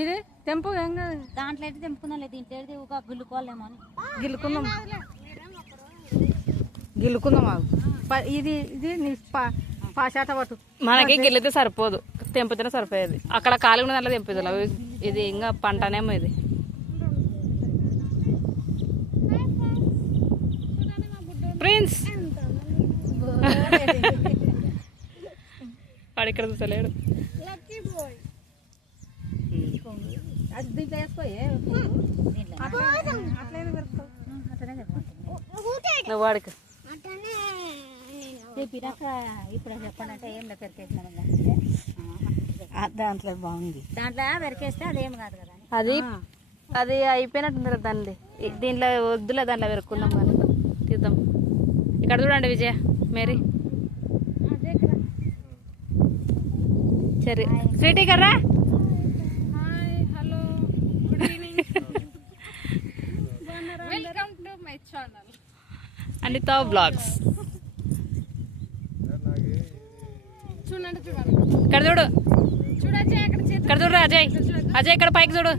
ఇది తెంపు ఏం కాదు. దాంట్లో అయితే తెంపుకుందాం లేదు, దీంట్లో అయితే ఒక గుల్లుకోవాలేమో అని. గిల్లుకుందాం గిల్లుకుందాం ఆగు. ఇది ఇది నీ పాశాట పట్టు. మనకి గిల్లితే సరిపోదు, తెంపితేనే సరిపోయేది. అక్కడ ఖాళీ ఉన్న దాంట్లో తెంపుతుంది. ఇది ఇంకా పంటనేమో ఇది. ప్రిన్స్ వాడు ఇక్కడ చూసలేడు. అది దీంట్లో వేసుకోయే నువ్వు వాడికి చెప్పినాక ఇప్పుడు చెప్పండి అంటే ఏం లేదు, పెరికేసినాం. దాంట్లో బాగుంది. దాంట్లో పెరికేస్తే అదేం కాదు కదా. అది అది అయిపోయినట్టుంది కదా దాన్ని. దీంట్లో వద్దులే, దాంట్లో పెరుక్కుందాం కానీ తీద్దాం. ఇక్కడ చూడండి విజయ మేరీ. సరే స్వీటీ కర్రా. అనితా బ్లాగ్స్. ఇక్కడ చూడు, ఇక్కడ చూడు అజయ్. అజయ్ ఇక్కడ పైకి చూడు.